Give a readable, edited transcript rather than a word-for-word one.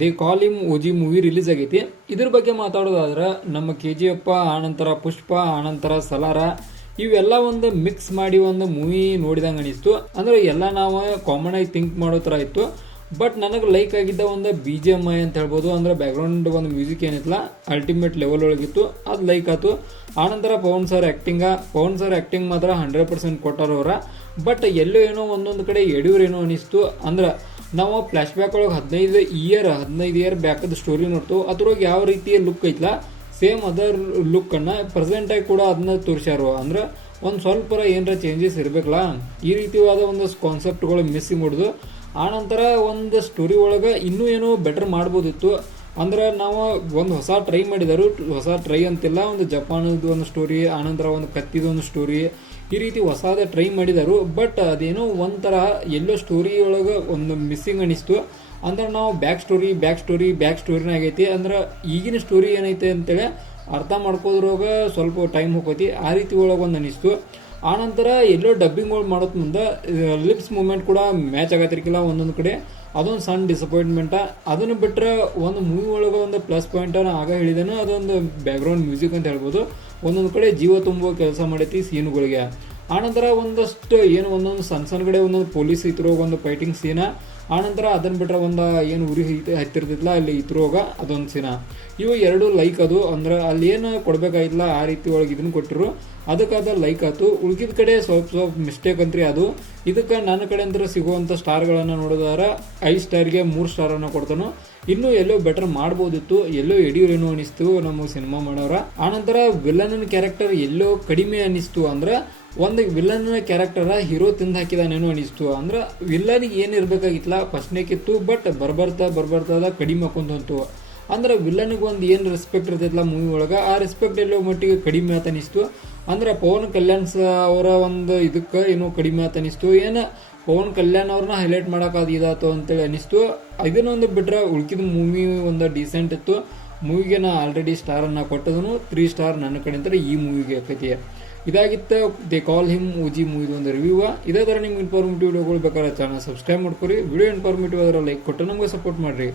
They call him OG movie release ಆಗೈತಿ. ಇದ್ರ ಬಗ್ಗೆ ಮಾತಾಡೋದಾದ್ರೆ ನಮ್ಮ KGF ಆನಂತರ ಪುಷ್ಪ ಆನಂತರ ಸಲಾರ ಇವೆಲ್ಲ ಒಂದು ಮಿಕ್ಸ್ ಮಾಡಿ ಒಂದು ಮೂವಿ ನೋಡಿದಂಗೆ ಅನಿಸ್ತು. ಅಂದ್ರೆ ಎಲ್ಲ ನಾವು ಕಾಮನ್ ಆಗಿ ಥಿಂಕ್ ಮಾಡೋ ಥರ ಇತ್ತು. ಬಟ್ ನನಗೆ ಲೈಕ್ ಆಗಿದ್ದ ಒಂದು BGMI ಅಂತ ಹೇಳ್ಬೋದು. ಅಂದ್ರೆ ಬ್ಯಾಕ್ಗ್ರೌಂಡ್ ಒಂದು ಮ್ಯೂಸಿಕ್ ಏನಿತ್ತಲ್ಲ ಅಲ್ಟಿಮೇಟ್ ಲೆವೆಲ್ ಒಳಗಿತ್ತು, ಅದು ಲೈಕ್ ಆಯ್ತು. ಆನಂತರ ಪವನ್ ಸರ್ ಆ್ಯಕ್ಟಿಂಗ್ ಮಾತ್ರ 100% ಕೊಟ್ಟಾರವ್ರ. ಬಟ್ ಎಲ್ಲೋ ಏನೋ ಒಂದೊಂದು ಕಡೆ ಎಡಿಯೂರೇನೋ ಅನಿಸ್ತು. ಅಂದ್ರೆ ನಾವು ಫ್ಲಾಶ್ ಬ್ಯಾಕ್ ಒಳಗೆ 15 ಇಯರ್ ಬ್ಯಾಕದ ಸ್ಟೋರಿ ನೋಡ್ತು. ಅದ್ರೊಳಗೆ ಯಾವ ರೀತಿಯ ಲುಕ್ ಐತ್ಲ ಸೇಮ್ ಅದರ್ ಲುಕ್ಕನ್ನು ಪ್ರೆಸೆಂಟಾಗಿ ಕೂಡ ಅದನ್ನ ತೋರಿಸ್ಯಾರು. ಅಂದ್ರೆ ಒಂದು ಸ್ವಲ್ಪ ಏನರ ಚೇಂಜಸ್ ಇರಬೇಕಲ್ಲ, ಈ ರೀತಿಯಾದ ಒಂದು ಕಾನ್ಸೆಪ್ಟ್ಗಳು ಮಿಸ್ ಮಾಡೋದು. ಆನಂತರ ಒಂದು ಸ್ಟೋರಿ ಒಳಗೆ ಇನ್ನೂ ಏನೋ ಬೆಟರ್ ಮಾಡ್ಬೋದಿತ್ತು. ಅಂದ್ರೆ ನಾವು ಒಂದು ಹೊಸ ಟ್ರೈ ಮಾಡಿದರು, ಹೊಸ ಟ್ರೈ ಅಂತಿಲ್ಲ, ಒಂದು ಜಪಾನದ ಒಂದು ಸ್ಟೋರಿ ಆನಂತರ ಒಂದು ಕತ್ತಿದ ಒಂದು ಸ್ಟೋರಿ, ಈ ರೀತಿ ಹೊಸದ ಟ್ರೈ ಮಾಡಿದರು. ಬಟ್ ಅದೇನೋ ಒಂಥರ ಎಲ್ಲೋ ಸ್ಟೋರಿ ಒಳಗೆ ಒಂದು ಮಿಸ್ಸಿಂಗ್ ಅನಿಸ್ತು. ಅಂದ್ರೆ ನಾವು ಬ್ಯಾಕ್ ಸ್ಟೋರಿನ ಆಗೈತಿ. ಅಂದ್ರೆ ಈಗಿನ ಸ್ಟೋರಿ ಏನೈತೆ ಅಂತೇಳಿ ಅರ್ಥ ಮಾಡ್ಕೋದ್ರಾಗ ಸ್ವಲ್ಪ ಟೈಮ್ ಹೋಗೈತಿ, ಆ ರೀತಿ ಒಳಗೆ ಒಂದು ಅನಿಸ್ತು. ಆನಂತರ ಎಲ್ಲೋ ಡಬ್ಬಿಂಗ್ಗಳು ಮಾಡೋದು ಮುಂದೆ ಲಿಪ್ಸ್ ಮೂಮೆಂಟ್ ಕೂಡ ಮ್ಯಾಚ್ ಆಗತ್ತಿರ್ಕಿಲ್ಲ ಒಂದೊಂದು ಕಡೆ, ಅದೊಂದು ಸಣ್ಣ ಡಿಸಪಾಯಿಂಟ್ಮೆಂಟ. ಅದನ್ನು ಬಿಟ್ಟರೆ ಒಂದು ಮೂವಿ ಒಳಗೆ ಒಂದು ಪ್ಲಸ್ ಪಾಯಿಂಟ್ ಆಗ ಹೇಳಿದೇನು ಅದೊಂದು ಬ್ಯಾಕ್ಗ್ರೌಂಡ್ ಮ್ಯೂಸಿಕ್ ಅಂತ ಹೇಳ್ಬೋದು. ಒಂದೊಂದು ಕಡೆ ಜೀವ ತುಂಬುವ ಕೆಲಸ ಮಾಡೈತಿ ಸೀನುಗಳಿಗೆ. ಆನಂತರ ಒಂದಷ್ಟು ಏನು ಒಂದೊಂದು ಸಣ್ಣ ಕಡೆ ಒಂದೊಂದು ಪೊಲೀಸ್ ಇದ್ರೋಗ ಒಂದು ಫೈಟಿಂಗ್ ಸೀನ. ಆನಂತರ ಅದನ್ನು ಬಿಟ್ಟರೆ ಒಂದು ಏನು ಉರಿ ಹತ್ತಿರ್ತಿದ್ಲ ಅಲ್ಲಿ ಇದ್ರೋಗ ಅದೊಂದು ಸೀನ. ಇವು ಎರಡು ಲೈಕ್ ಅದು. ಅಂದ್ರೆ ಅಲ್ಲಿ ಏನು ಕೊಡ್ಬೇಕಾಗಿಲ್ಲ ಆ ರೀತಿ ಒಳಗೆ ಇದನ್ನು ಕೊಟ್ಟರು, ಅದಕ್ಕೆ ಅದು ಲೈಕ್ ಆಯ್ತು. ಉಳ್ಕಿದ ಕಡೆ ಸ್ವಲ್ಪ ಮಿಸ್ಟೇಕ್ ಅಂತ್ರಿ ಅದು. ಇದಕ್ಕೆ ನನ್ನ ಕಡೆ ಅಂತ ಸಿಗುವಂಥ ಸ್ಟಾರ್ಗಳನ್ನು ನೋಡೋದಾದ್ರೆ 5 ಸ್ಟಾರ್ಗೆ 3 ಸ್ಟಾರನ್ನು ಕೊಡ್ತಾನು. ಇನ್ನೂ ಎಲ್ಲೋ ಬೆಟರ್ ಮಾಡ್ಬೋದಿತ್ತು, ಎಲ್ಲೋ ಎಡಿಯೂರೇನೋ ಅನಿಸ್ತು ನಮ್ಮ ಸಿನಿಮಾ ಮಾಡೋರ. ಆನಂತರ ವಿಲನ್ ಕ್ಯಾರೆಕ್ಟರ್ ಎಲ್ಲೋ ಕಡಿಮೆ ಅನಿಸ್ತು. ಅಂದ್ರೆ ಒಂದು ವಿಲನ್ ಕ್ಯಾರೆಕ್ಟರ ಹೀರೋ ತಿಂದು ಹಾಕಿದಾನೇನೋ ಅನಿಸ್ತು. ಅಂದ್ರೆ ವಿಲ್ಲನಿಗೆ ಏನು ಇರಬೇಕಾಗಿತ್ತಲ್ಲ ಫಸ್ಟ್ನೇಕಿತ್ತು, ಬಟ್ ಬರ್ಬರ್ತಾ ಕಡಿಮೆ ಹಾಕೊಂತು. ಅಂದ್ರೆ ವಿಲ್ಲನಿಗೆ ಒಂದು ಏನು ರೆಸ್ಪೆಕ್ಟ್ ಇರ್ತೈತಲ್ಲ ಮೂವಿ ಒಳಗೆ, ಆ ರೆಸ್ಪೆಕ್ಟ್ ಎಲ್ಲೋ ಮಟ್ಟಿಗೆ ಕಡಿಮೆ ಆತ ಅನಿಸ್ತು. ಅಂದ್ರೆ ಪವನ್ ಕಲ್ಯಾಣ್ ಅವರ ಒಂದು ಇದಕ್ಕೆ ಏನೋ ಕಡಿಮೆ ಆತ ಅನಿಸ್ತು. ಏನು ಪವನ್ ಕಲ್ಯಾಣ್ ಅವ್ರನ್ನ ಹೈಲೈಟ್ ಮಾಡೋಕ್ಕಾದ ಇದಾತು ಅಂತೇಳಿ ಅನಿಸ್ತು. ಇದನ್ನೊಂದು ಬಿಟ್ರೆ ಉಳ್ಕಿದ ಮೂವಿ ಒಂದು ಡೀಸೆಂಟ್ ಇತ್ತು. ಮೂವಿಗೆ ನಾ ಆಲ್ರೆಡಿ ಸ್ಟಾರನ್ನು ಕೊಟ್ಟದನು, 3 ಸ್ಟಾರ್ ನನ್ನ ಕಡೆ ಅಂತ ಈ ಮೂವಿಗೆ ಆಕೈತಿ. ಇದಾಗಿತ್ತು ದೇ ಕಾಲ್ ಹಿಮ್ ಓಜಿ ಮೂವಿದ ಒಂದು ರಿವ್ಯೂ. ಇದೇ ಥರ ನಿಮ್ಗೆ ಇನ್ಫಾರ್ಮೇಟಿವ್ ವಿಡಿಯೋಗಳು ಬೇಕಾದ್ರೆ ಚಾನಲ್ ಸಬ್ಸ್ಕ್ರೈಬ್ ಮಾಡ್ಕೊರಿ. ವಿಡಿಯೋ ಇನ್ಫಾರ್ಮೇಟಿವ್ ಆದ್ರೆ ಲೈಕ್ ಕೊಟ್ಟು ನಮಗೆ ಸಪೋರ್ಟ್ ಮಾಡಿರಿ.